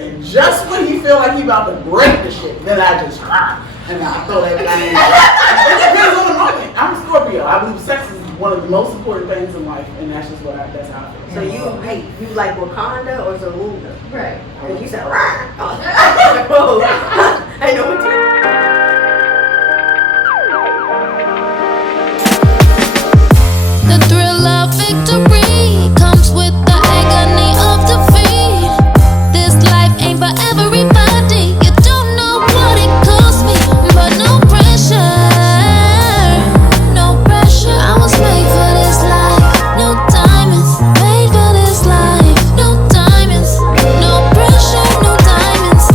And just when he feel like he about to break the shit, then I just cry. And I throw that guy in. It depends on the moment. I'm a Scorpio. I believe sex is one of the most important things in life, and that's just that's how I feel. So you like Wakanda or Zamunda? Right. And you said, rah! I know what you The thrill of victory comes with the agony of defeat. This life ain't for everybody. You don't know what it cost me, but no pressure. No pressure. I was made for this life. No diamonds. Made for this life. No diamonds. No pressure. No diamonds.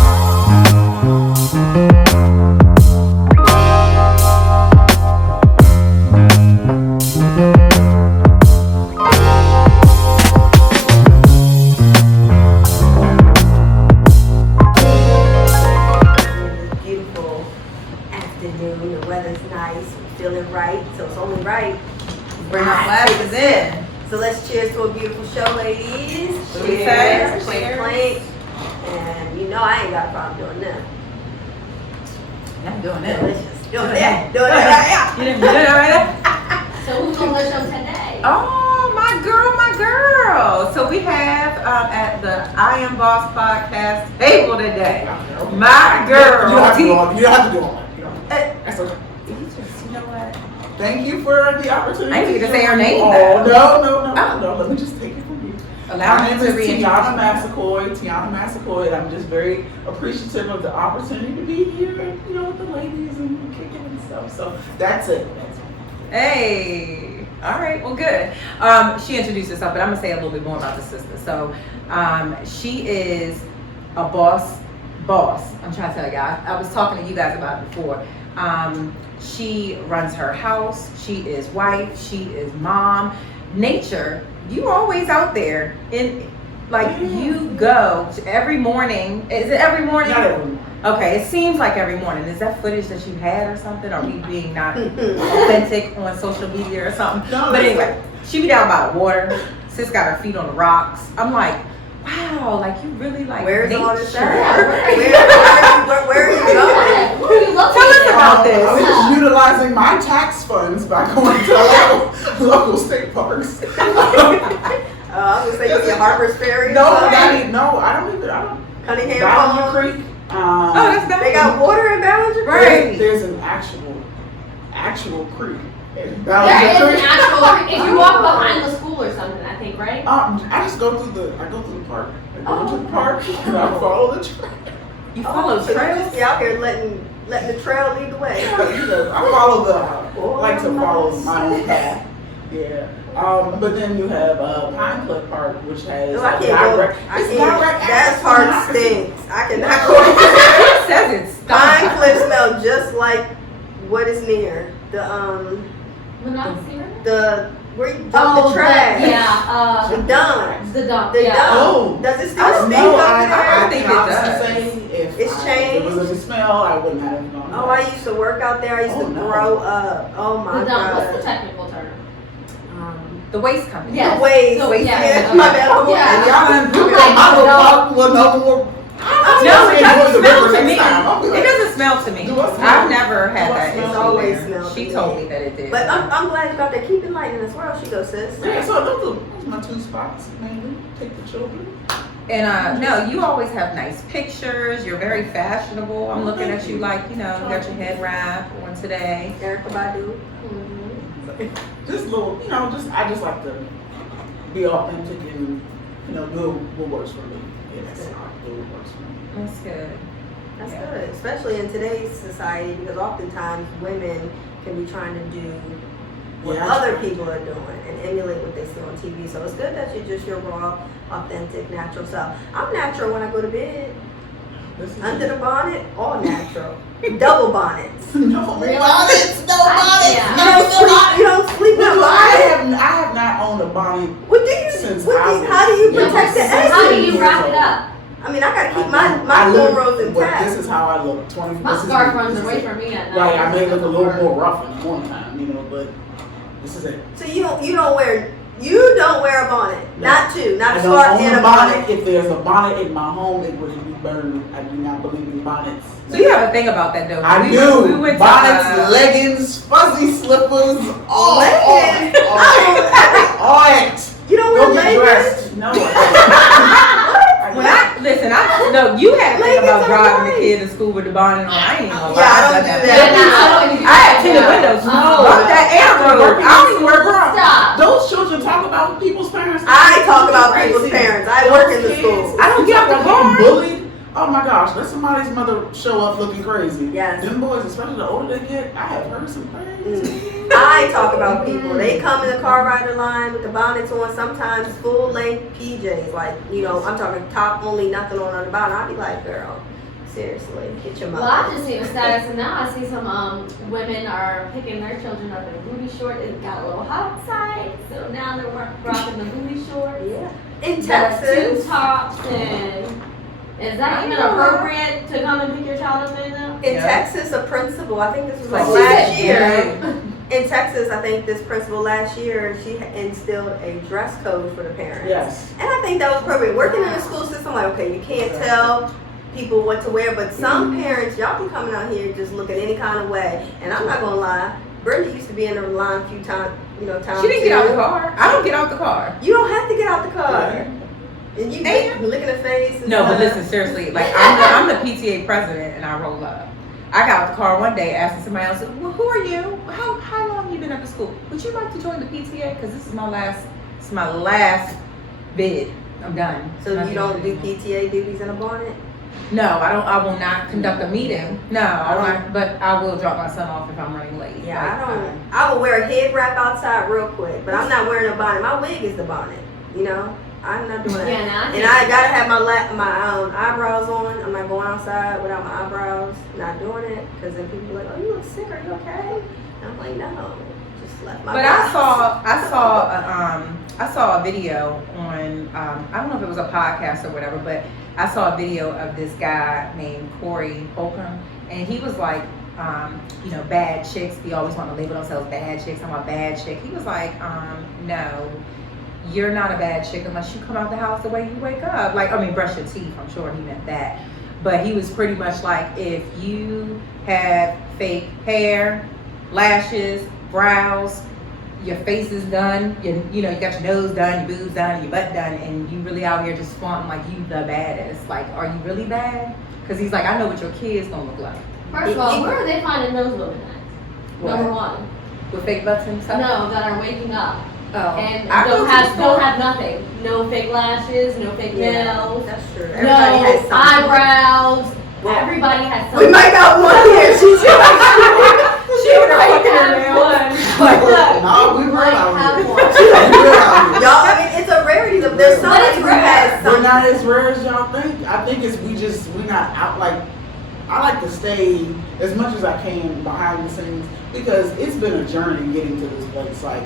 beautiful afternoon. The weather's nice. We're feeling right. So it's only right. Bring our glasses in. So let's cheers to a beautiful show, ladies. Cheers. Clink, clink. And you know I ain't got a problem doing that. I'm doing it. Delicious. Doing that. Doing that. You didn't do it already? So who's on the show today? Oh, my girl. So we have at the Iam Boss Podcast table today, my girl. You don't have to do all that. That's okay. You know what? Thank you for the opportunity. I need you to say her name, Oh, though. no. Let me just take it from you. Allow My me name to is reintroduce Tiana Massaquoi, and I'm just very appreciative of the opportunity to be here, with the ladies and kicking and stuff. So that's it. Hey, all right, well, good. She introduced herself, but I'm gonna say a little bit more about the sister. So, she is a boss. I'm trying to tell you, I was talking to you guys about it before. She runs her house. She is wife. She is mom. Nature. You always out there you go to every morning. Is it every morning? Not every morning. Okay, it seems like every morning. Is that footage that you had or something? Are we being not authentic on social media or something? No, but anyway, she be down by the water. Sis got her feet on the rocks. I'm like, wow, you really Where's nature. all this at? Where are you going? Where are you looking? Tell us about I this. was utilizing my tax funds by going to local state parks. I was thinking your Harper's Ferry. No, I don't. Cunningham Ballinger Falls. Creek. Oh, that's They got water in Ballinger Creek? Right. There's an actual creek. There is an actual. If you walk behind the school or something, I think, right? I just go through the park. I go to the park and I follow the trail. You follow So you trails? just be out here letting the trail lead the way. I follow I like to follow my own path. Yeah. But then you have Pine Cliff Park, which has No, I can't go. direct. I It's can't. direct That access to part democracy. stinks. I cannot go. It says it's Pine Cliff smell just like what is near where you dump the trash. The dump. The dump. The Yeah. dump. Oh. Does it still I stink know. over I there? think it can honestly does. say if It's if it was a smell, I wouldn't have gone. Oh, I used to work out there. I used to Oh, no. grow up. Oh my The dump. What's the god. technical term? the waste company. Yeah. The waste. So, yeah. Yeah, my bad. Yeah. And y'all done I'm my like, little no. park was no more. No, it doesn't smell to me. I'll be like, It doesn't smell to me. Do I smell? I've never had Do I that smell? issue It's always there. smelled She to told me. me that it did. But I'm glad you got there. Keep enlightening us. Where else she go, sis? Yeah, so those are my two spots mainly. Take the children. And no, you always have nice pictures. You're very fashionable. I'm looking at you like, you got your head wrap on today. Erica Badu. Just little, I just like to be authentic and do what works for me. Yeah, that's how I do what works for me. That's good. That's Yeah. good, especially in today's society, because oftentimes women can be trying to do what Yeah. other people are doing and emulate what they see on TV. So it's good that you're just your raw, authentic, natural self. I'm natural when I go to bed. This is Under the bonnet, all natural. Double bonnets. no Really? bonnets, no bonnets. Yeah. You don't sleep in a bonnet? I have not owned a bonnet. What do you? Since How do you Yeah, protect the so how do edges? you wrap it up? I mean, I gotta keep I my look- cornrows well, intact. This is how I look. 20. My this is scarf me. runs This is away it. from me at night. Right, I may look a little more rough in the morning time, but this is it. So you don't wear You don't wear a bonnet. No. Not two. Not I a don't scarf own and a a bonnet. bonnet. If there's a bonnet in my home, it would be burned. I do not believe in bonnets. So you have a thing about that though. I We do. went to, Bonnets, leggings, fuzzy slippers, all Leggings? all it. You don't Go wear get leggings? dressed. No, I When no, you had a thing Leggings about are driving the nice. kid to school with the bonnet on. I ain't even gonna lie. Yeah, I don't done do Yeah, that. nah, I don't even I had do tinted that. windows. Oh. Fuck that Arrow. I don't even wear a bra. Stop. Those children talk about people's parents. I talk about Crazy. people's parents. I work in the Those school. kids, I don't you get out talk the about car. getting bullied. Oh my gosh, let somebody's mother show up looking crazy. Yes. Them boys, especially the older they get, I have heard some things. I talk about people. They come in the car rider line with the bonnets on, sometimes full length PJs. Like, you know, I'm talking top only, nothing on the bottom. I'll be like, girl, seriously, get your Well, mother. I just seen a status, and now I see some women are picking their children up in booty shorts. It got a little hot outside, so now they're rocking the booty shorts. Yeah. In The Texas. tube tops, and is that even appropriate to come and pick your child up in now? In Yeah. Texas, a principal, I think this was like Oh, last yeah. year. In Texas, I think this principal last year, she instilled a dress code for the parents. Yes. And I think that was appropriate. Working in the school system, like, okay, you can't tell people what to wear, but some parents, y'all be coming out here just looking any kind of way. And I'm not gonna lie, Brenda used to be in the line a few times, times. She didn't get out the too. car. I don't get out the car. You don't have to get out the car. Yeah. And you And- licking the face. And No, but stuff. listen, seriously, like I'm the PTA president and I roll up. I got out the car one day asking somebody else, well, who are you? How long you been at the school? Would you like to join the PTA? Because this is my last bid. I'm done. So you don't do PTA duties in a bonnet? No, I will not conduct a meeting. No, I won't, but I will drop my son off if I'm running late. Yeah, Like, I will wear a head wrap outside real quick, but I'm not wearing a bonnet. My wig is the bonnet, I'm not doing that. Yeah, nah, And I gotta have my eyebrows on. I'm not going outside without my eyebrows. Not doing it, because then people are like, oh, you look sick, are you okay? And I'm like, no, just left my But brows. I saw a video on I don't know if it was a podcast or whatever, but I saw a video of this guy named Corey Holcomb, and he was like, bad chicks. We always want to label themselves bad chicks. I'm a bad chick. He was like, no, you're not a bad chick unless you come out the house the way you wake up. Like, I mean, brush your teeth. I'm sure he meant that. But he was pretty much like, if you have fake hair, lashes, brows, your face is done, you got your nose done, your boobs done, your butt done, and you really out here just flaunting like you the baddest. Like, are you really bad? Because he's like, I know what your kid's gonna look like. First of all, where are they finding those women at? What? Number one. With fake butts and stuff? No, that are waking up Oh. and I go don't to have the store. nothing. No fake lashes, no fake nails, That's true. no Everybody has something. eyebrows. Well, Everybody has We something. might got one here. She's She might have one. No, we You real might out have here. one. We real out here. Y'all, I mean, it's a rarity. There's somebody who has We're something. not as rare as y'all think. I think it's we're not out like. I like to stay as much as I can behind the scenes because it's been a journey getting to this place. Like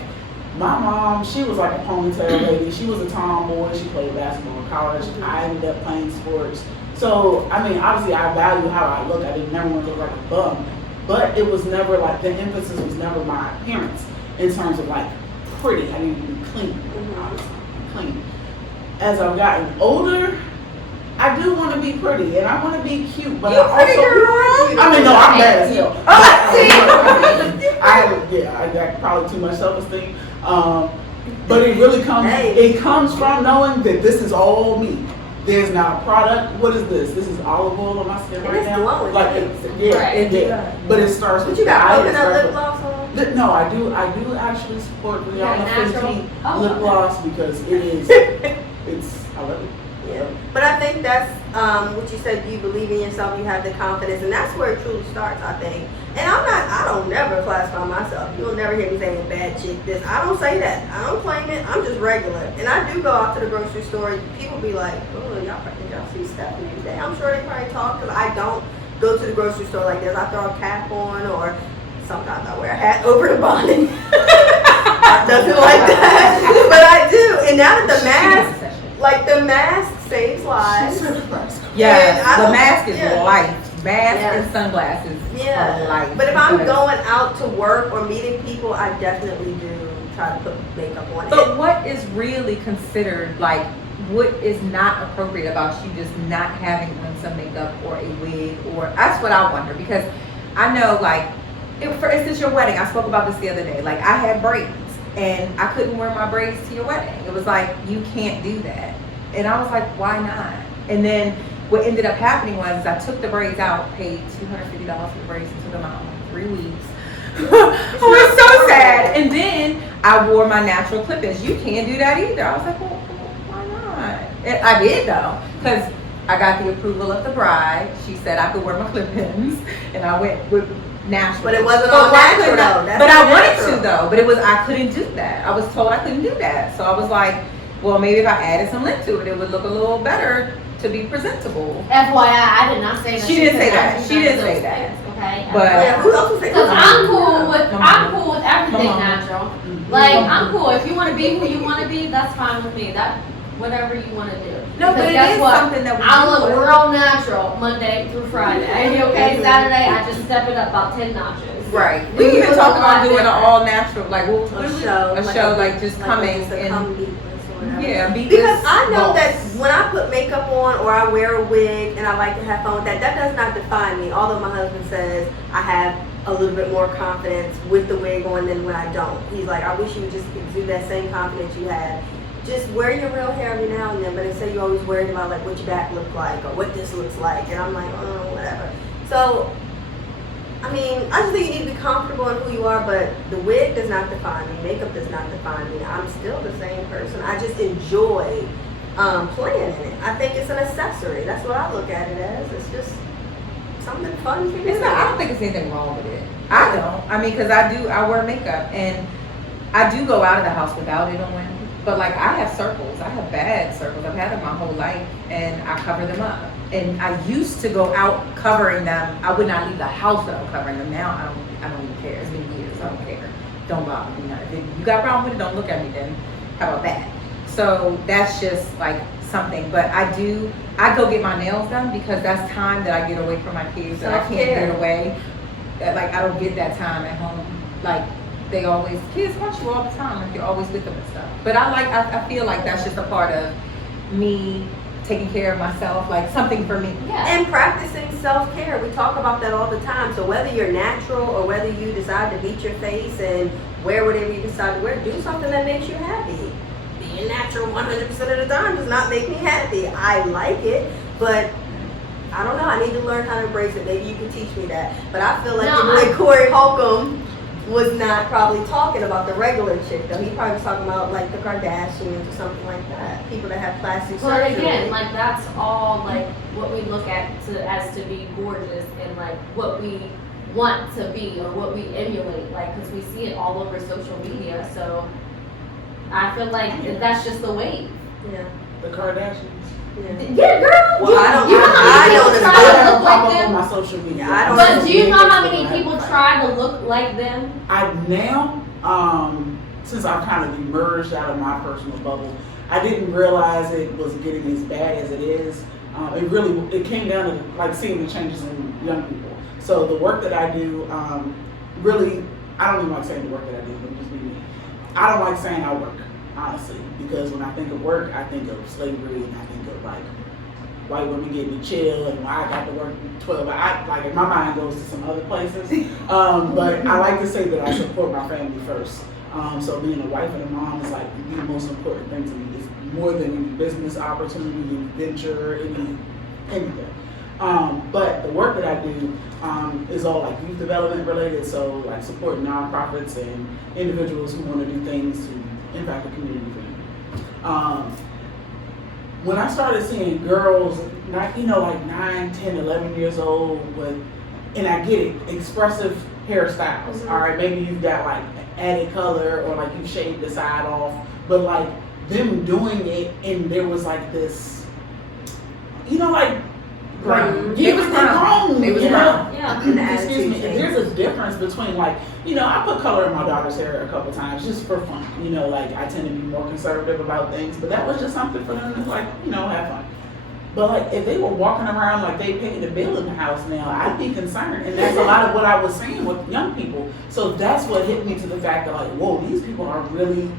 my mom, she was like a ponytail lady. She was a tomboy. She played basketball in college. I ended up playing sports. So I mean, obviously, I value how I look. I didn't never want to look like a bum, but it was never like the emphasis was never my appearance in terms of like pretty. I needed to be clean. Obviously, clean. As I've gotten older, I do want to be pretty and I want to be cute, but You I pretty also. girl. I mean, no, I'm bad as hell. Oh, I got probably too much self-esteem. But it really comes. Hey. It comes from knowing that this is all me. There's not a product. What is this? This is olive oil on my skin And right it's now. glowing. Like, Right. yeah. But it starts But with you got diet, it coconut starts lip with- gloss on? No, I do actually support You got Rihanna natural? 15 Oh, lip okay. gloss because it is. I love it. Yeah. But I think that's what you said. You believe in yourself. You have the confidence, and that's where it truly starts. I think. And I don't never classify myself. You'll never hear me saying bad chick. This. I don't say that. I don't claim it. I'm just regular. And I do go out to the grocery store. People be like, oh, y'all see Stephanie today? I'm sure they probably talk because I don't go to the grocery store like this. I throw a cap on or. Sometimes I wear a hat over the bonnet. Doesn't like that, but I do. And now that the mask saves lives. Yes, And I the don't- mask is yeah. life. Mask Yeah. and sunglasses are Yeah. life. But if I'm Because- going out to work or meeting people, I definitely do try to put makeup on. But what is really considered, like, what is not appropriate about you just not having on some makeup or a wig, or that's what I wonder, because I know, like, for instance, your wedding, I spoke about this the other day. Like, I had braids, and I couldn't wear my braids to your wedding. It was like, you can't do that. And I was like, why not? And then what ended up happening was I took the braids out, paid $250 for the braids, and took them out in 3 weeks. I was so sad. And then I wore my natural clip-ins. You can't do that either. I was like, well, why not? And I did, though, because I got the approval of the bride. She said I could wear my clip-ins, and I went with natural. But it wasn't all natural, though. But I wanted to, though. But I couldn't do that. I was told I couldn't do that. So I was like, well, maybe if I added some lip to it, it would look a little better to be presentable. FYI, I did not say that. She didn't say that. She didn't say that. Okay. But Yeah, who else would say Because that? I'm cool with everything Mama. natural. Like, I'm cool. If you want to be who you want to be, that's fine with me. That whatever you want to do. No, but Because it guess is what? something that we I do look with. real natural Monday through Friday. Okay, Saturday I just step it up about 10 notches. Right. We even talked about doing an all natural, like A show. like just coming just a and come beatless or whatever. yeah, be Because I know boss. that when I put makeup on or I wear a wig and I like to have fun with that, that does not define me. Although my husband says I have a little bit more confidence with the wig on than when I don't. He's like, I wish you would just exude that same confidence you had. Just wear your real hair every now and then, but instead you're always worried about like what your back looks like or what this looks like. And I'm like, oh, whatever. So, I mean, I just think you need to be comfortable in who you are, but the wig does not define me. Makeup does not define me. I'm still the same person. I just enjoy playing in it. I think it's an accessory. That's what I look at it as. It's just something fun for you. It's not, I don't think there's anything wrong with it. I don't. I mean, because I wear makeup and I do go out of the house without it on. But like I have circles. I have bad circles. I've had them my whole life and I cover them up. And I used to go out covering them. I would not leave the house without covering them. Now I don't even care. It's been years. I don't care. Don't bother me. If you got a problem with it, don't look at me then. How about that? So that's just like something. But I go get my nails done because that's time that I get away from my kids that I can't get away. Like I don't get that time at home. Like they always, kids watch you all the time. Like you're always with them and stuff. But I feel like that's just a part of me taking care of myself, like something for me. Yeah. And practicing self-care. We talk about that all the time. So whether you're natural or whether you decide to beat your face and wear whatever you decide to wear, do something that makes you happy. Being natural 100% of the time does not make me happy. I like it, but I don't know. I need to learn how to embrace it. Maybe you can teach me that. But I feel like your boy Corey Holcomb was not probably talking about the regular chick though. He probably was talking about like the Kardashians or something like that. People that have plastic But surgery. again, like that's all like what we look at as to be gorgeous and like what we want to be or what we emulate, like because we see it all over social media. So I feel like that's just the wave. Yeah. The Kardashians. Yeah, girl. Well, I don't. You know how many people try to I look pop like up on them? my social media. Yeah, I don't But do you know how Instagram, many people Facebook, try to look like them? I now, since I've kind of emerged out of my personal bubble, I didn't realize it was getting as bad as it is. It came down to like seeing the changes in young people. So the work that I do, really, I don't even like saying the work that I do, but just be me. I don't like saying I work, honestly, because when I think of work, I think of slavery and I think of like white women getting to chill and why I got to work 12 hours. Like my mind goes to some other places. But I like to say that I support my family first. So being a wife and a mom is like the most important thing to me. It's more than any business opportunity, any venture, anything. But the work that I do is all like youth development related, so like supporting nonprofits and individuals who want to do things to impact the community for you. When I started seeing girls, like 9, 10, 11 years old and I get it, expressive hairstyles. Mm-hmm. All right, maybe you've got like added color or like you shaved the side off, but like them doing it and there was like this, like grown. It was grown. It was grown. Yeah. And the Excuse attitude me. change. There's a difference between like, I put color in my daughter's hair a couple times just for fun. Like I tend to be more conservative about things, but that was just something for them to like, have fun. But like, if they were walking around like they paid the bill in the house now, I'd be concerned. And that's a lot of what I was saying with young people. So that's what hit me to the fact that like, whoa, these people are really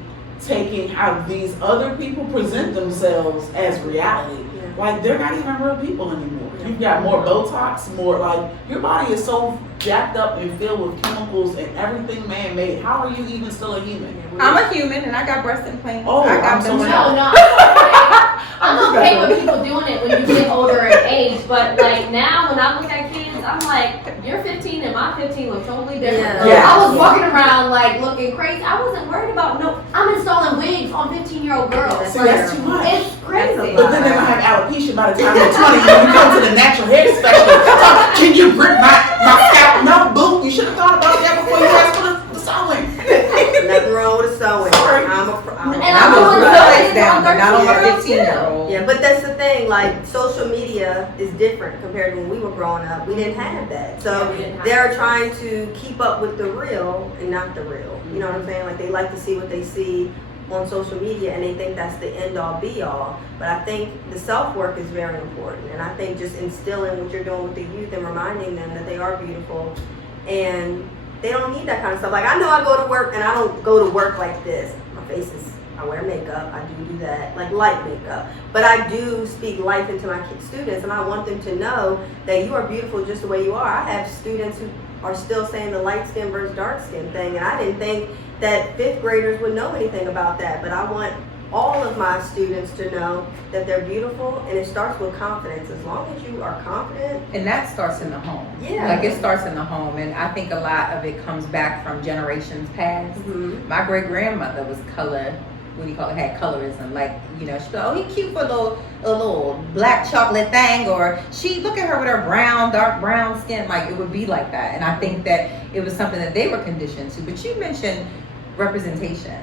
taking how these other people present themselves as reality. Yeah. Like, they're not even real people anymore. You've got more Botox, more like, your body is so jacked up and filled with chemicals and everything man-made. How are you even still a human? I'm a human and I got breast implants. Oh, I got I'm so them. sorry. I'm okay with people doing it when you get older in age, but like now when I look at kids, I'm like, you're 15 and my 15 look totally different. Yeah. I was walking around like looking crazy. I wasn't worried about I'm installing wigs on 15-year-old girls. See, that's too much. It's crazy. But then they're gonna have alopecia by the time they're 20 when you come to the natural hair specialist. Can you grip my scalp? No, boo. You should have thought about that before you asked for the sewing. Nothing wrong with a sewing. Sorry. I'm I'm doing gonna so down, but not on my 13-year-olds 15-year-old. Yeah, but that's the thing. Like, social media is different compared to when we were growing up. We didn't have that, so Yeah, we didn't have they're that. trying to keep up with the real and not the real. You know what I'm saying? Like, they like to see what they see on social media, and they think that's the end all be all. But I think the self work is very important, and I think just instilling what you're doing with the youth and reminding them that they are beautiful, and they don't need that kind of stuff. Like, I know I go to work and I don't go to work like this. My face is, I wear makeup, I do that, like light makeup. But I do speak life into my students, and I want them to know that you are beautiful just the way you are. I have students who are still saying the light skin versus dark skin thing, and I didn't think that 5th graders would know anything about that. But I want all of my students to know that they're beautiful, and it starts with confidence. As long as you are confident. And that starts in the home. Yeah. Like, it starts in the home, and I think a lot of it comes back from generations past. Mm-hmm. My great grandmother was had colorism. Like, you know, she'd be like, oh, he cute for a little black chocolate thing, or look at her with her dark brown skin. Like, it would be like that. And I think that it was something that they were conditioned to. But you mentioned representation.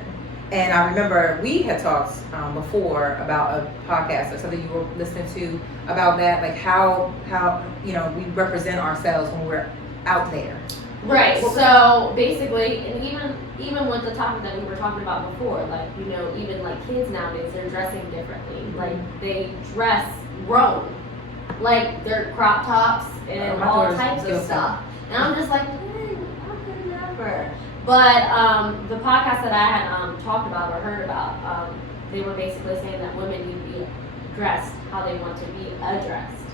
And I remember we had talked before about a podcast or something you were listening to about that, like how you know, we represent ourselves when we're out there. Right. So basically, and even with the topic that we were talking about before, like, you know, even like kids nowadays, they're dressing differently. Like, they dress grown, like they're crop tops and My all daughter's types of guilty. stuff. And I'm just like, dang, I could never. But the podcast that I had talked about or heard about, they were basically saying that women need to be dressed how they want to be addressed.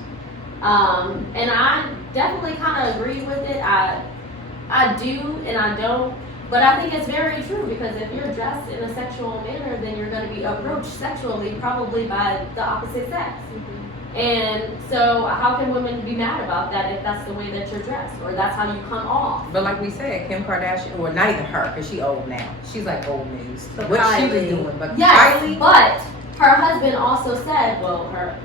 And I definitely kind of agree with it. I do and I don't, but I think it's very true, because if you're dressed in a sexual manner, then you're going to be approached sexually probably by the opposite sex. Mm-hmm. And so how can women be mad about that if that's the way that you're dressed, or that's how you come off? But like we said, Kim Kardashian, or not even her, because she old now. She's like old news. But What she was Kylie. doing, but Yes, Kylie, but her husband also said, well, her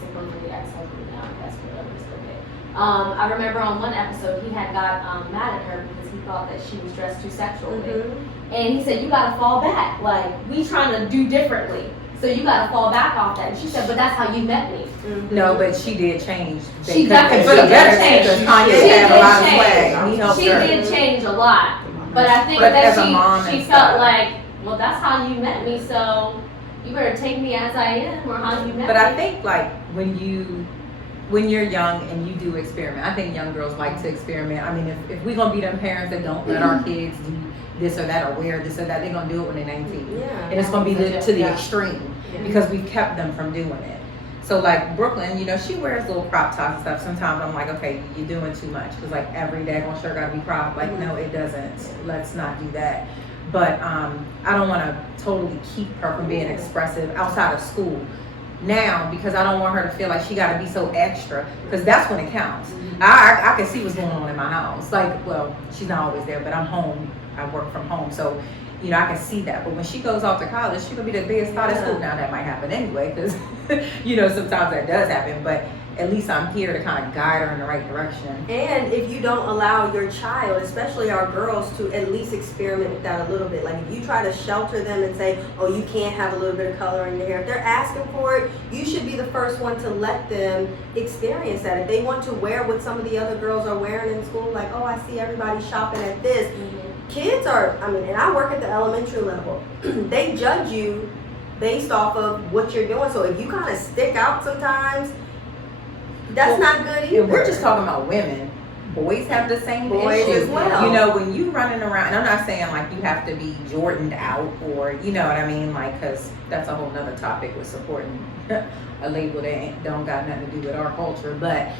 supposedly ex-husband now, I guess, whatever it's okay. I remember on one episode he had got mad at her because he thought that she was dressed too sexually. Mm-hmm. And he said, you gotta fall back. Like, we trying to do differently. So you gotta fall back off that. And she said, but that's how you met me. Mm-hmm. no, but she did change. She definitely for the did better, change. because She Kanye did had a lot of change. swag. He helped She her. did change a lot. But I think But that as a mom she and felt stuff. like, well, that's how you met me, so you better take me as I am, or how you met But me. I think, like, when you're young and you do experiment, I think young girls like to experiment. I mean, if we're gonna be them parents that don't let our kids do this or that or wear this or that, they're gonna do it when they're 19. Yeah. And it's gonna be to the Yeah. extreme, Yeah. because we've kept them from doing it. So like Brooklyn, you know, she wears little crop tops and stuff. Sometimes I'm like, okay, you're doing too much, because like every daggone shirt gotta be cropped. Like, no, it doesn't. Let's not do that. But I don't want to totally keep her from being expressive outside of school now, because I don't want her to feel like she got to be so extra, because that's when it counts. I can see what's going on in my house. Like, well, she's not always there, but I'm home. I work from home, so you know, I can see that. But when she goes off to college, she's gonna be the biggest thought at school. Now that might happen anyway, because you know, sometimes that does happen. But at least I'm here to kind of guide her in the right direction. And if you don't allow your child, especially our girls, to at least experiment with that a little bit, like if you try to shelter them and say, oh, you can't have a little bit of color in your hair, if they're asking for it, you should be the first one to let them experience that. If they want to wear what some of the other girls are wearing in school, like, oh, I see everybody shopping at this. Kids are, I mean, and I work at the elementary level, they judge you based off of what you're doing. So if you kind of stick out sometimes, that's not good either. And we're just talking about women. Boys have the same Boys issue. as well. You know, when you running around, and I'm not saying like you have to be Jordaned out or, you know what I mean, like, because that's a whole nother topic with supporting a label that don't got nothing to do with our culture. But,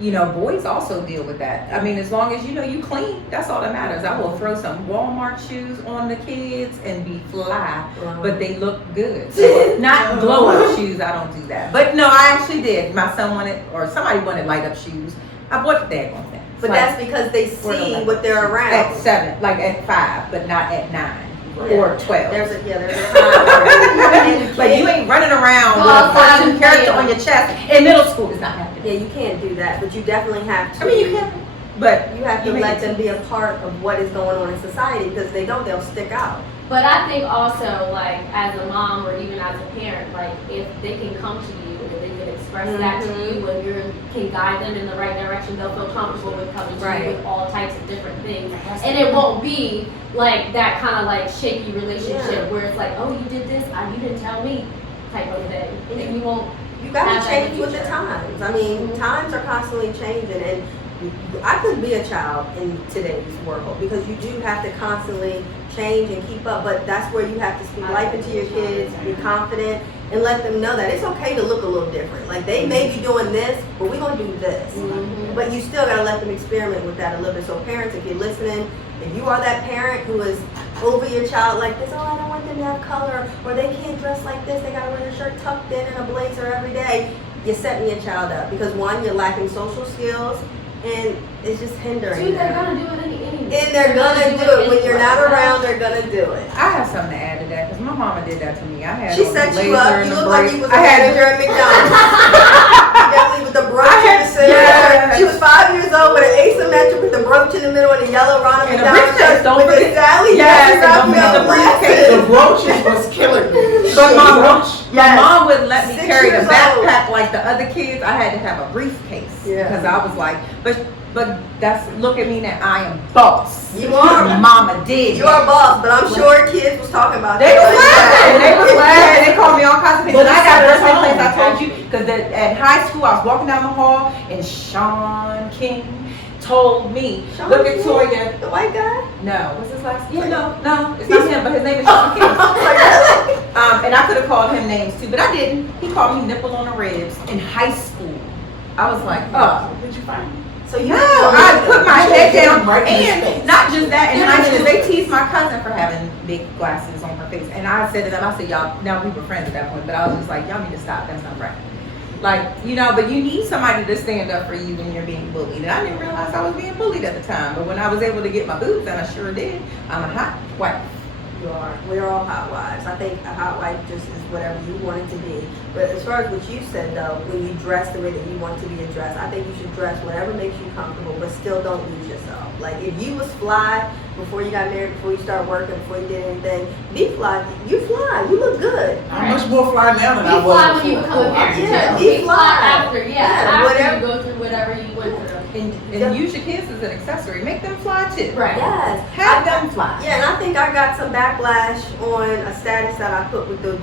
you know, boys also deal with that. I mean, as long as, you know, you clean, that's all that matters. I will throw some Walmart shoes on the kids and be fly, but they look good. So, not glow up shoes, I don't do that. But no, I actually did. My son wanted, or somebody wanted light up shoes. I bought the daggone thing. But like, that's because they see what they're around. at 7, like at 5, but not at 9 or 12. There's a time. Like you ain't running around with a cartoon character on your chest in middle school. It's not happening. Yeah, you can't do that, but you definitely have to. I mean, you can, but you have to make let it them be a part of what is going on in society, because if they don't, they'll stick out. But I think also, like, as a mom or even as a parent, like, if they can come to you and they can express that to you and you can guide them in the right direction, they'll feel comfortable with coming to you with all types of different things. And it won't be like that kind of like shaky relationship where it's like, oh, you did this, you didn't tell me type of thing. And you won't. You got to change with the times. I mean, times are constantly changing, and I couldn't be a child in today's world, because you do have to constantly change and keep up. But that's where you have to speak life into your kids, be confident, and let them know that it's okay to look a little different. Like, they may be doing this, but we're going to do this. But you still got to let them experiment with that a little bit. So parents, if you're listening, if you are that parent who is over your child like this, oh, I don't want them to have color, or they can't dress like this, they got to wear their shirt tucked in and a blazer every day, you're setting your child up. Because one, you're lacking social skills, and it's just hindering. Dude, they're gonna do it anyway. And they're gonna do it when you're not around. They're gonna do it. I have something to add to that because my mama did that to me. I had She on set the you up. blazer You and look the like brace- you was a I had manager at McDonald's. Definitely with the brooch in the center. Yes. She was 5 years old with an asymmetric with the brooch in the middle and a yellow Ronald And a McDonald briefcase, shirt don't with the forget. Sally Yes, dresses out and with the briefcase. The brooches was killing me. But my Yes. mom wouldn't let me 6 carry the years old. backpack like the other kids. I had to have a briefcase because I was like, but that's, look at me now. I am boss. You are. Mama did. You are boss, but I'm sure kids was talking about They you was like laughing. that. They was laughing. They called me all kinds of things. But And I it's got at dressed like home. place. I told you because at high school I was walking down the hall and Sean King told me, Sean look at King? Toya. The white guy? No, what's his last name? Yeah, no, it's not him, but his name is Sean King. And I could have called him names too, but I didn't. He called me nipple on the ribs in high school. I was like, oh. Did you find me? So you No, I put my head down, Right in his face. and not just that. In high school, they teased my cousin for having big glasses on her face, and I said to them, I said, y'all. Now we were friends at that point, but I was just like, y'all need to stop. That's not right. Like, you know, but you need somebody to stand up for you when you're being bullied. And I didn't realize I was being bullied at the time, but when I was able to get my boobs, and I sure did, I'm a hot wife. You are. We're all hot wives. I think a hot wife just is whatever you want it to be. But as far as what you said, though, when you dress the way that you want to be addressed, I think you should dress whatever makes you comfortable, but still don't lose yourself. Like, if you was fly before you got married, before you started working, before you did anything, be fly. You fly. You look good. I'm much more fly now than I Be was fly when you before. become a parent. Yeah, too. be Be fly fly. after, after whatever. you go through whatever you went through. And use your kids as an accessory. Make them fly too. Right. Yes. Have them fly. Yeah, and I think I got some backlash on a status that I put with the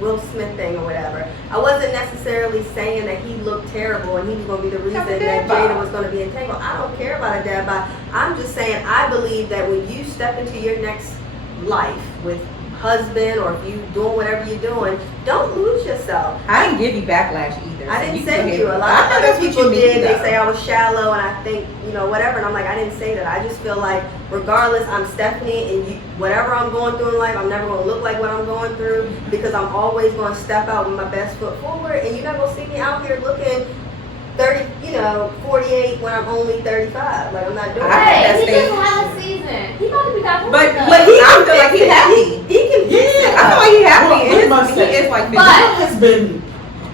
Will Smith thing or whatever. I wasn't necessarily saying that he looked terrible and he was going to be the reason that Jada was going to be entangled. I don't care about a dad bod. I'm just saying I believe that when you step into your next life with husband, or if you doing whatever you're doing, don't lose yourself. I didn't give you backlash either. I so didn't you say can go you. ahead. A lot I of know other that's what people you mean, did. They though. say I was shallow, and I think, whatever. And I'm like, I didn't say that. I just feel like, regardless, I'm Stephanie, and whatever I'm going through in life, I'm never going to look like what I'm going through, because I'm always going to step out with my best foot forward. And you're not going to see me out here looking 30, 48 when I'm only 35. Like, I'm not doing that. Hey, he stage. just had a season. He probably be that But though. he, I feel like fix he it. happy. He can fix it. I feel like he happy. Well, we must He say- is like But- Bill has been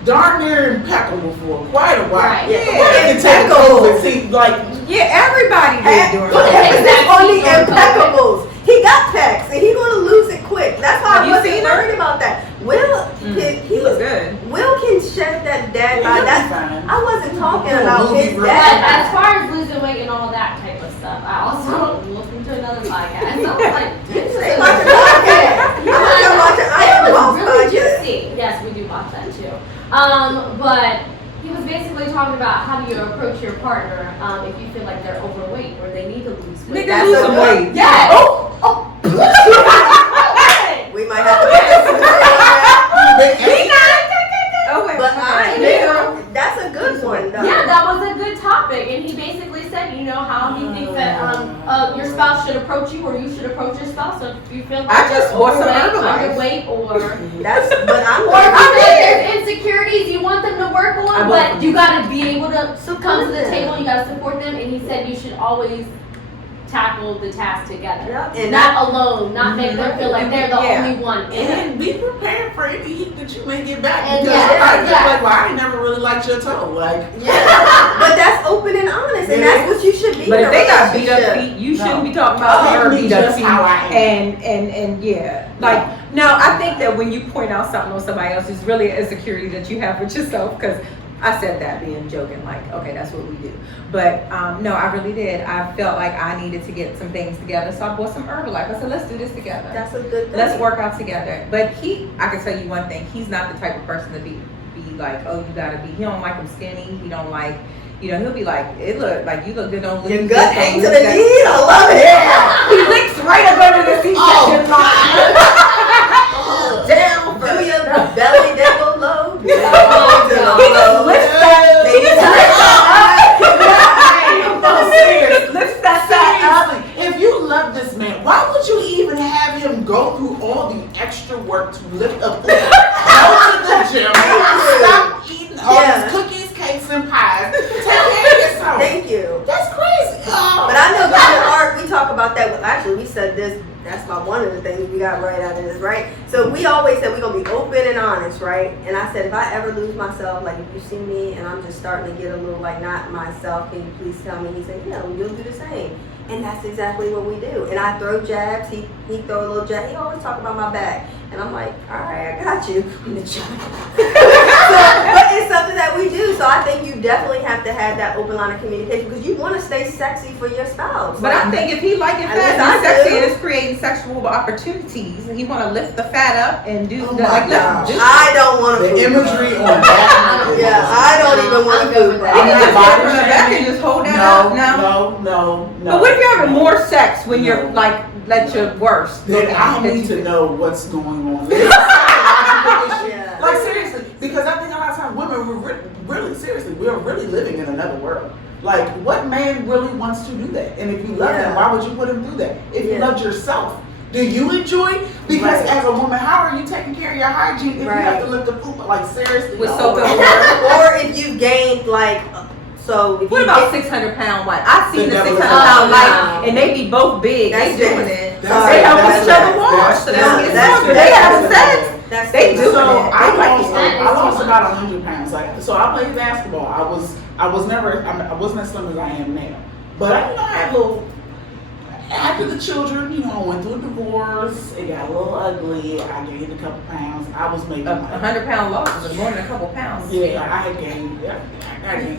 darn near impeccable for quite a while. Right. Yeah. What did it take COVID? See, like, Yeah, everybody did during Put that. emphasis on the impeccables. He got pecs, and he's going to lose it quick. That's why Have I you wasn't seen worried about that. Will, He was good. Will can shed that dad Yeah, bod. he'll be fine. I wasn't talking He'll about be his real. But dad. as far as losing weight and all that type of stuff, I also listened to another podcast. I was like, this is They watch the podcast. I am watching Iam Boss But he was basically talking about how do you approach your partner if you feel like they're overweight or they need to lose weight. Nigga, lose some weight. Yes. We might have to put this in but that's a good one, though. Yeah, that was a good topic, and he basically said, you know, how he thinks that your spouse should approach you, or you should approach your spouse. So if you feel like I just bought some underweight, or that's, but I'm or if you feel like there's insecurities you want them to work on, but you got to be able to come to the table. You got to support them, and he said you should always tackle the task together, and not alone, not make them feel like they're the only one. And be prepared for any heat that you may get back. And Because I feel like, well, I ain't never really liked your toe. Like, but that's open and honest, and that's what you should be. But if they got beat up feet, you shouldn't be talking about her beat up feet. And yeah, like no, I think that when you point out something on somebody else, it's really an insecurity that you have with yourself. Because I said that being joking, like, okay, that's what we do. But no, I really did. I felt like I needed to get some things together, so I bought some Herbalife. I said, let's do this together. That's a good thing. Let's work out together. But I can tell you one thing, he's not the type of person to be like, oh, you gotta be, he don't like him skinny, he don't like, you know, he'll be like, it look like you look good on your gut hang to the knee, I love it. He licks right up under the seat. Down for your belly devil low. He just lifts that. Lifts that side up. if you love this man, why would you even have him go through all the extra work to lift up the go to the gym, stop eating all these cookies, cakes, and pies, take care of yourself? Thank you. That's crazy. Oh, but I know that in art, we talk about that. Actually, we said this. That's one of the things we got right out of this, right? So we always said we're gonna be open and honest, right? And I said if I ever lose myself, like if you see me and I'm just starting to get a little like not myself, can you please tell me? He said, yeah, well, you'll do the same. And that's exactly what we do. And I throw jabs. He throw a little jab. He always talk about my back. And I'm like, all right, I got you. But it's something that we do. So I think you definitely have to have that open line of communication because you want to stay sexy for your spouse. But I think if he like it fat and sexy and it's creating sexual opportunities, and he want to lift the fat up and do I don't want to. The imagery on that. Yeah, I don't even want to do that. You can just get from the back and just hold that up. No. But what if you're having more sex when you're like at your worst? Then I need to know what's going on. Like seriously, because I think a lot of times women we're really living in another world. Like what man really wants to do that? And if you love him, why would you put him through that? If you loved yourself, do you enjoy? Because as a woman, how are you taking care of your hygiene if you have to lift the poop? Like seriously, with soap and water, or if you gained like. So if what about 600-pound wife? I've seen the 600-pound wife, and they be both big. They doing it. They help each other wash. So they have sex. They do. So I lost about 100 pounds. Like so, I played basketball. I wasn't as slim as I am now. But I had a little. After the children, I went through a divorce. It got a little ugly. I gained a couple pounds. I was making 100-pound loss is more than a couple pounds. Yeah, I had gained.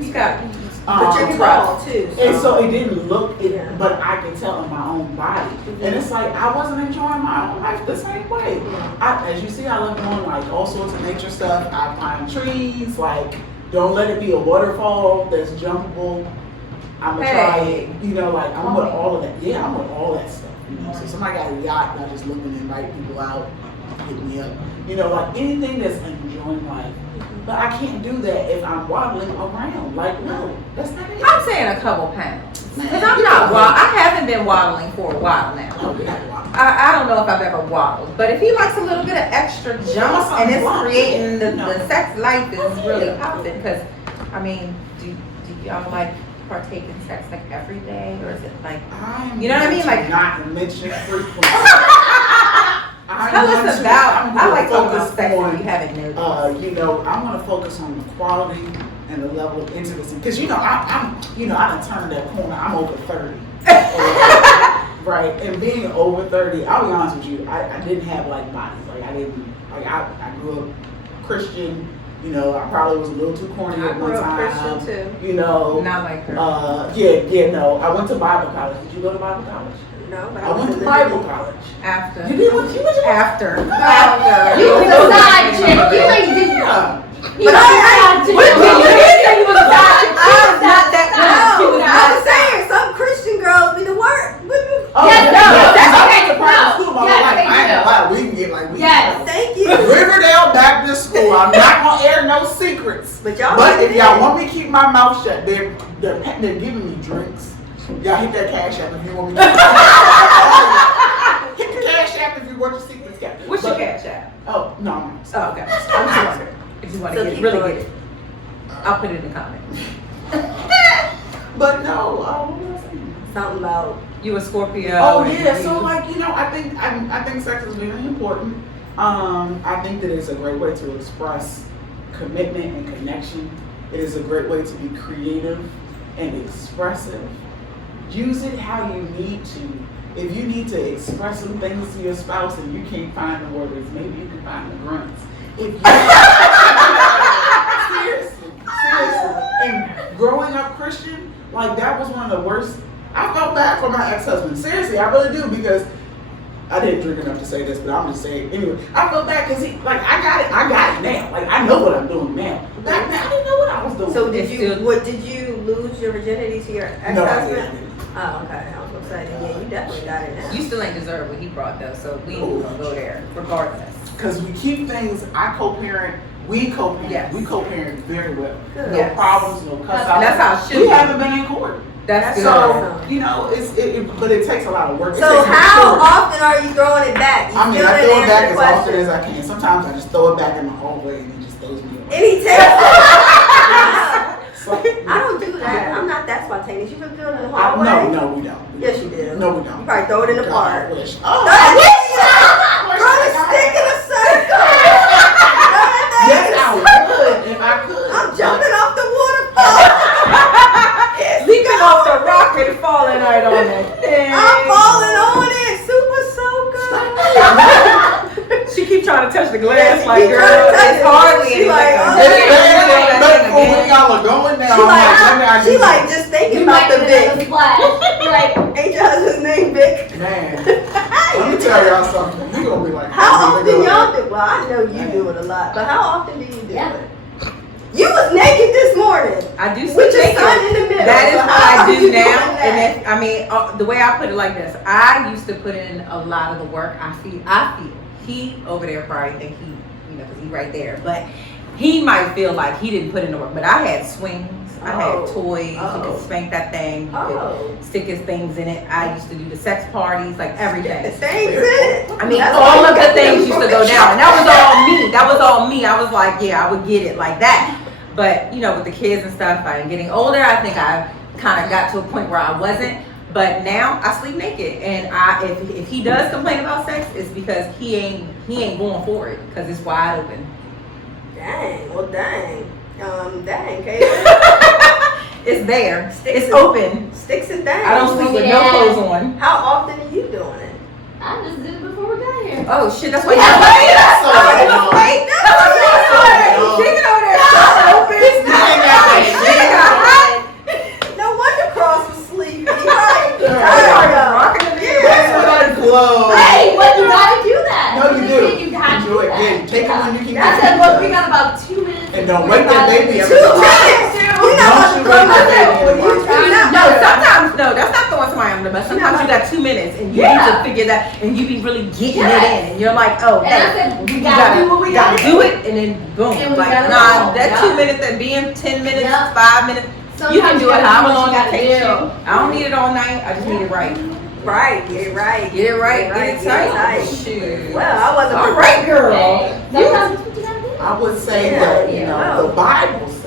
You got. But you're tall too. And so it didn't look it, but I could tell in my own body. And it's like I wasn't enjoying my own life the same way. As you see, I love doing like all sorts of nature stuff. I climb trees. Like don't let it be a waterfall that's jumpable. I'm gonna try it. Like I'm with all of that. Yeah, I'm with all that stuff. So somebody got a yacht and I just look and invite people out, hit me up. Like anything that's enjoying life. But I can't do that if I'm waddling around. Like, no, that's not it. I'm saying a couple pounds. Because I'm not I haven't been waddling for a while now. I don't know if I've ever waddled. But if he likes a little bit of extra jump and it's creating the sex life is really popping. Because, do y'all like partake in sex like every day? Or is it like, you know what I mean? Like, not mention frequency. Tell us about. I like talking about sex if you haven't noticed. I want to focus on the quality and the level of intimacy because I done turned that corner. I'm over 30, right? And being over 30, I'll be honest with you, I didn't have like bodies. Like I didn't. Like I grew up Christian. I probably was a little too corny at one time. Christian too. Not like her. No. I went to Bible college. Did you go to Bible college? No, but I went to Bible college. After. You did what? You went after. You was a side chick. You like did. But I What did you say you was a side chick? She was not that good. She was I not was saying some Christian girls be the worst. Yes, no, that's okay. The private school my Yes, life. they I ain't do. gonna lie, we can get like we Yes. can. Thank you. Riverdale Baptist School. I'm not gonna air no secrets. But y'all But get if it y'all in. want me to keep my mouth shut, they're giving me drinks. Y'all hit that cash app if you want me to. Hit the cash app if you want your secrets kept. What's your cash app? Oh no. I'm not. Oh, okay. I was just wondering if you want to So get it, keep really going. get it. I'll put it in the comments. But no. What was I saying? Something about You a Scorpio? Oh and yeah, you- so like I think sex is really important. I think that it's a great way to express commitment and connection. It is a great way to be creative and expressive. Use it how you need to. If you need to express some things to your spouse and you can't find the words, maybe you can find the grunts. If you seriously. And growing up Christian, like that was one of the worst. I felt bad for my ex-husband. Seriously, I really do, because I didn't drink enough to say this, but I'm just saying anyway. I felt bad because I got it now. Like I know what I'm doing now. Back then I didn't know what I was doing. So It's did you lose your virginity to your ex-husband? No, I didn't. Oh, okay. I was gonna say, yeah, you definitely got it now. You still ain't deserve what he brought though, so we ain't gonna go there, regardless. Because we keep things, I co-parent, we co-parent. Yes. We co-parent very well. Good. No Yes. problems, no cuss And outs. that's how it should We be. haven't been in court. That's good. So, you know, but it takes a lot of work. It So takes how maturity. often are you throwing it back? You I mean, still I didn't throw it back answer as the often question. as I can. Sometimes I just throw it back in my hallway and he just throws me away. And he takes So, I don't do that. I'm not that spontaneous. You can do it in the no, hallway. we don't. Yes, you do. No, we You don't. probably throw it in the God, park. I wish. Throw the stick in a circle. Yes, I would if I could. I'm jumping off the waterfall. Leaping off the rock and falling right on it. I'm falling on it. Super soaker. She keep trying to touch the Yeah, glass, she like keep girl, trying to touch it's it. hardly She any like, liquor. oh, Just yeah. feel that But thing for when again. y'all are going now, She I'm like, let me like, she just- like just thinking You about might the get Vic. another splash. You're like, Ain't your husband's name Vic? Man, let me tell y'all something. You gonna be like, How often y'all do? Well, I know you do it a lot, but how often do you do Yeah. it? You was naked this morning I do with your sleep son naked. in the middle. That is so what how I are you do doing now. that? And if, I mean, the way I put it like this, I used to put in a lot of the work. I feel he over there probably think he, you know, because he right there, but he might feel like he didn't put in the work. But I had swings, I Oh. had toys. You Oh. could spank that thing. You Oh. could stick his things in it. I used to do the sex parties, like everything. Things in it. I mean, That's all why of you the got things them used to go down. And that was all me. That was all me. I was like, yeah, I would get it like that. But, you know, with the kids and stuff, I'm getting older. I think I kind of got to a point where I wasn't. But now I sleep naked. And if he does complain about sex, it's because he ain't going for it because it's wide open. Dang. Well, dang. Dang, Kayla. It's there. Sticks It's and- open. Sticks and things. I don't sleep with no Yeah. clothes on. How often are you doing it? I just did it before we got here. Oh shit, that's why you Yeah, wait. that's so dumb. Wait, that's what you dumb. She over there so open. She got hot. No wonder Cross was sleeping. He right. Rocking the video. That's what I love. Hey, but you gotta do that. No, you do. You gotta Do do it. that. Yeah, take it when you can I get said, it. look, we got about 2 minutes. And don't wake that baby up. 2 minutes. You're not about to throw my baby. No, sometimes no, that's not throwing somebody under the bus. Sometimes you got 2 minutes and you need to figure that and you be really getting it in and you're like, oh, And I hey, said, we gotta do what we gotta do it and then boom. And we Like, gotta nah, go. that Yeah. 2 minutes that being 10 minutes, Yeah. 5 minutes, you can Sometimes do it gotta however do what long you it gotta takes do. you. I don't need it all night. I just need it right. Right. Get it right. Get it right. Get it tight. tight. Shoot. Well, I wasn't. All right, girl. Hey, sometimes that's what you gotta do. I would say Yeah, that, you yeah. know, the Bible says.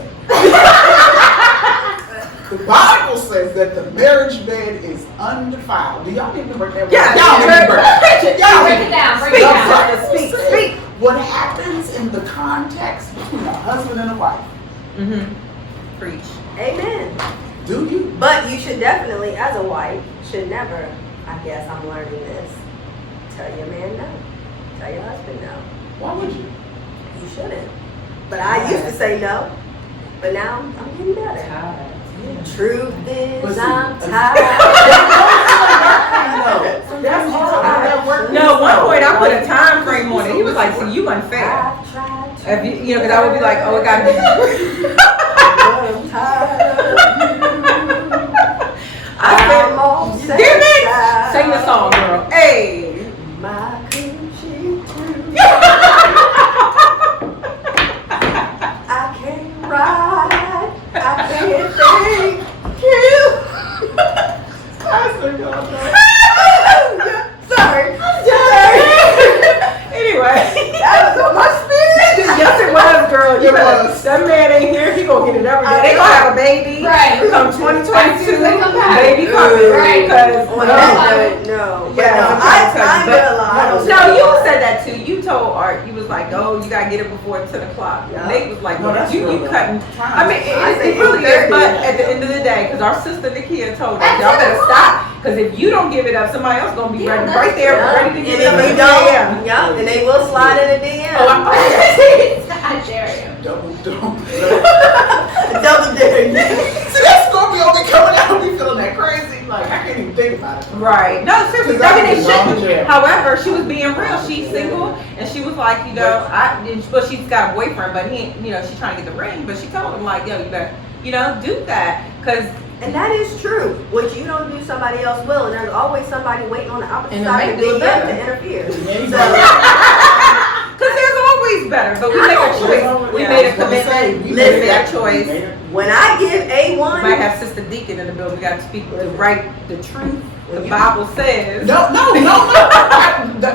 The Bible says that the marriage bed is undefiled. Do y'all need to break that? Yeah, y'all need to break preach it. Y'all Break need it down, break The it down. Bible Speak, says speak. what happens in the context between a husband and a wife. Mm-hmm. Preach. Amen. Do you? But you should definitely, as a wife, should never. I guess I'm learning this. Tell your man no. Tell your husband no. Why would you? You shouldn't. But I used to say no. But now I'm getting better. Truth is, But see, I'm no. tired. That's hard. How that works. No, one point I put a time frame on it. He was like, "See, you unfair." I've tried. If you know, because I would be like, oh, it got I'm tired of you. Damn it! Sing the song, girl. Hey. My coochie too. I can't ride. I can't thank you. Sorry. Anyway. That was on my spirit. Yes, it was, girl. It was. That man ain't here. He gonna get it every day. They gonna have a baby. Right. Come 2022. They come back. Baby coming. Right. Because No. yeah, I'm gonna lie. no, you said that too. You told Art, you was like, oh, you gotta get it before 10 o'clock. Yeah. Nate was like, No, well, that's you real, though. cutting. I mean, I say it really is. 8:30. But at the end of the day, because our sister Nakia told us, y'all better stop. Because if you don't give it up, somebody else gonna be Yeah, ready that's right there, Yeah. ready to And get if it up. you don't, yeah, and they will slide in a DM. I dare you. Double. Double dare. See, that Scorpio be coming out, be feeling that crazy. Like, I can't even think about it. Right. No, seriously. Because I mean, I it was in shouldn't. jail. However, she was being real. She's single, and she was like, you know, but she's got a boyfriend, but he, you know, she's trying to get the ring, but she told him like, yo, you better, you know, do that, because. And that is true. What you don't do, somebody else will, and there's always somebody waiting on the opposite And it side may of do the it DM better. to interfere. Because there's always better, but we make a choice. We made a commitment. We made a choice. When I give We might A1, have Sister Deacon in the building. We got to speak the truth. The Bible says. No.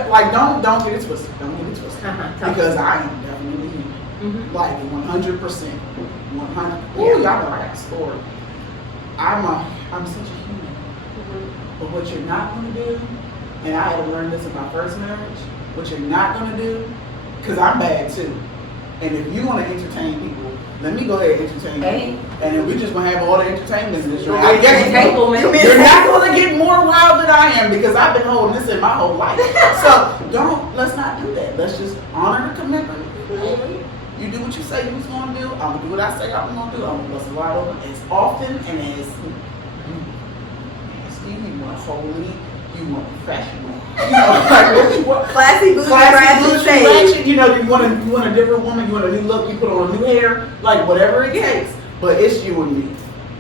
Like, don't get it twisted. Don't get it twisted. Because I am definitely human. Like 100%. 100. Oh, y'all know I got a story. I'm such a human. But what you're not going to do, and I had to learn this in my first marriage, what you're not going to do, because I'm bad too. And if you want to entertain people, let me go ahead and entertain you. And then we just going to have all the entertainment in this room. I guess you're not going to get more wild than I am because I've been holding this in my whole life. So let's not do that. Let's just honor the commitment. You do what you say you was going to do. I'm going to do what I say I'm going to do. I'm going to bust a wide open as often and as nasty. You want holy. You want professional. You know, like what you want. classy, bougie, ratchet, shade. You know, you want a different woman. You want a new look. You put on a new hair. Like whatever it takes. But it's you and me.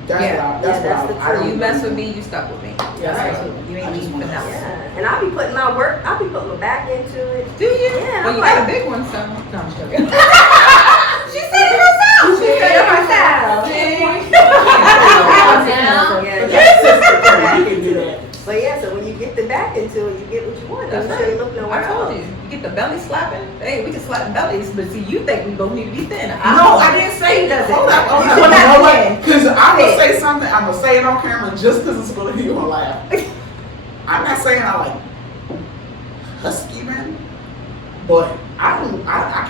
That's what I don't You do. mess with me, you stuck with me. Yes, Right. I do. You I ain't just need wanna- finesse. Yeah, and I be putting my work, I be putting my back into it. Do you? Yeah, Well, I'm you like- got a big one, so. No, I'm just joking. She said it herself. She said it herself. Now, Yeah, That's sister thing. You can do that. But yeah, so when you get the back into it, you get what you want. That's You right. shouldn't look nowhere I told else. you. You get the belly slapping. Hey, we can slap bellies, but see, you think we both need to be thin. No, I didn't say He does it. Hold up. You You should know not what? win. Because I'm going to say something. I'm going to say it on camera just because it's going to hear you and laugh. I'm not saying I like husky men, but I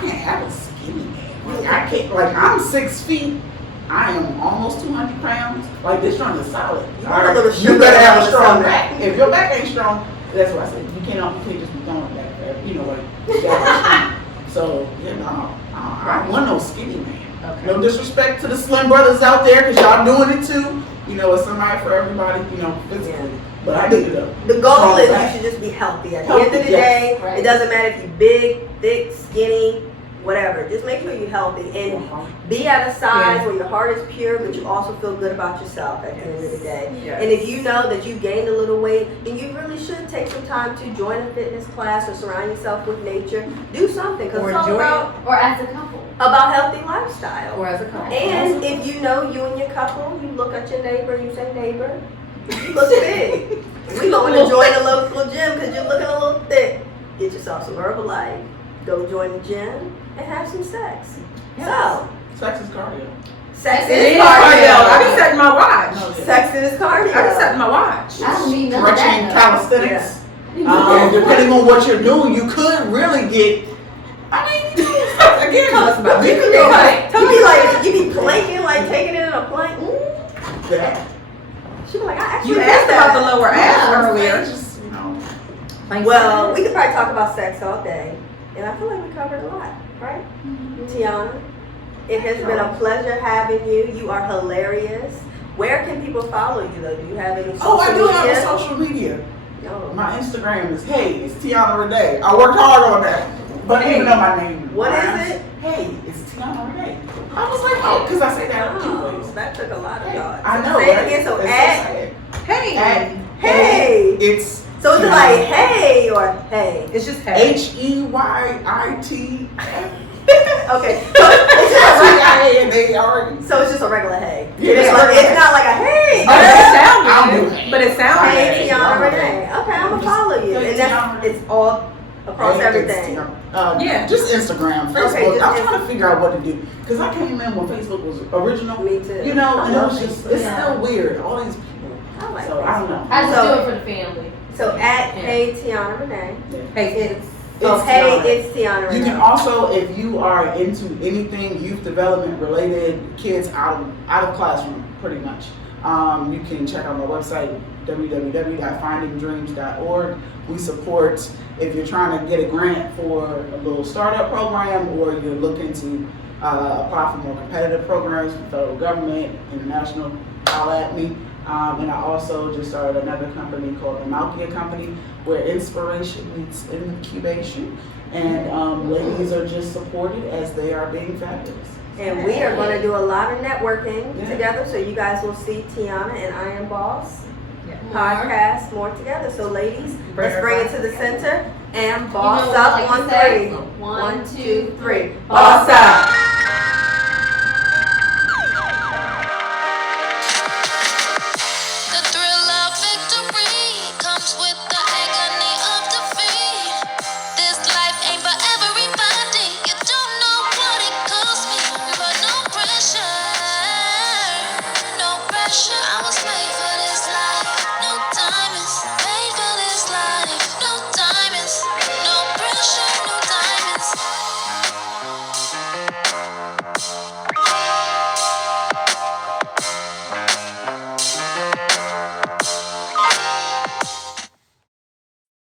can't have a skinny man. Like, I can't, like, I'm 6 feet. I am almost 200 pounds. Like, this joint is solid. You want a little You better have a sugar strong on the back. stomach. If your back ain't strong, that's what I said. You can't just be throwing back there. You know what? You gotta be strong. So, you know, I don't want no skinny man. Okay. No disrespect to the slim brothers out there, because y'all doing it too. You know, it's somebody for everybody, you know, physically. Yeah. But I dig it up. The goal Strong is back. you should just be healthy. At the end of the Healthy, yes. day, Right. it doesn't matter if you're big, thick, skinny, whatever. Just make sure you're healthy and be at a size where your heart is pure, but you also feel good about yourself at the end of the day. Yes. And if you know that you gained a little weight, then you really should take some time to join a fitness class or surround yourself with nature. Do something, because Or it's all enjoy about as a couple. healthy lifestyle. Or as a couple. And if you know you and your couple, you look at your neighbor and you say, neighbor, you look big. We going to join the local gym because you're looking a little thick. Get yourself some Herbalife, go join the gym, and have some sex. So, Sex is cardio. sex It is is cardio. cardio. I be setting my watch. No, yeah. Sex is cardio. I be setting my watch. I don't need none of Stretching, that. calisthenics. Depending on what you're doing, you could really get. I mean, again, Tell us about You it. can be like, you be planking, like taking it in a plank. that. She be like, I actually You did asked that. about the lower ass earlier. Just, you know. Well, we could probably talk about sex all day, and I feel like we covered a lot, right? Tiana, it has been a pleasure having you. You are hilarious. Where can people follow you though? Do you have any social Oh, I do media? have a social media. No. My Instagram is Hey, it's Tiana Renee. I worked hard on that. But even though my name What rhymes, is it? hey, it's Tiana Renee. I was like, oh, because I say that anyways. That took a lot of thought. I know, Say it right? again. So It's at, Hey. hey. It's So is it like hey or hey? It's just hey. HEYIT. Okay. So it's just So it's just a regular hey. Yeah, it's regular It's hey. not like a hey. It sounds good, but it sounds Hey, good. Tiana Renee. Okay, I'm gonna follow you. And that's it's all across everything. Yeah. Just Instagram, Facebook. Okay, I'm trying to figure out what to do because I can't remember when Facebook was original. Me too. You know, and it love was just Facebook. it's still weird. All these people. I like So I don't know. I just So- do it for the family. So at Hey Tiana Renee. Hey, It's It's hey, Tiana. it's Tiana Renee. You can also, if you are into anything youth development related, kids out of classroom, pretty much. You can check out my website, www.findingdreams.org. We support, if you're trying to get a grant for a little startup program or you're looking to apply for more competitive programs from the federal government, international, holla at me. And I also just started another company called the Malkia Company, where inspiration meets incubation. And ladies are just supported as they are being fabulous. And we are going to do a lot of networking Yeah. together, so you guys will see Tiana and Iam Boss Yeah. podcast more together. So ladies, Bring let's bring her it to the center and You boss know up what I like on to say? three. 1, 2, 3. Boss up.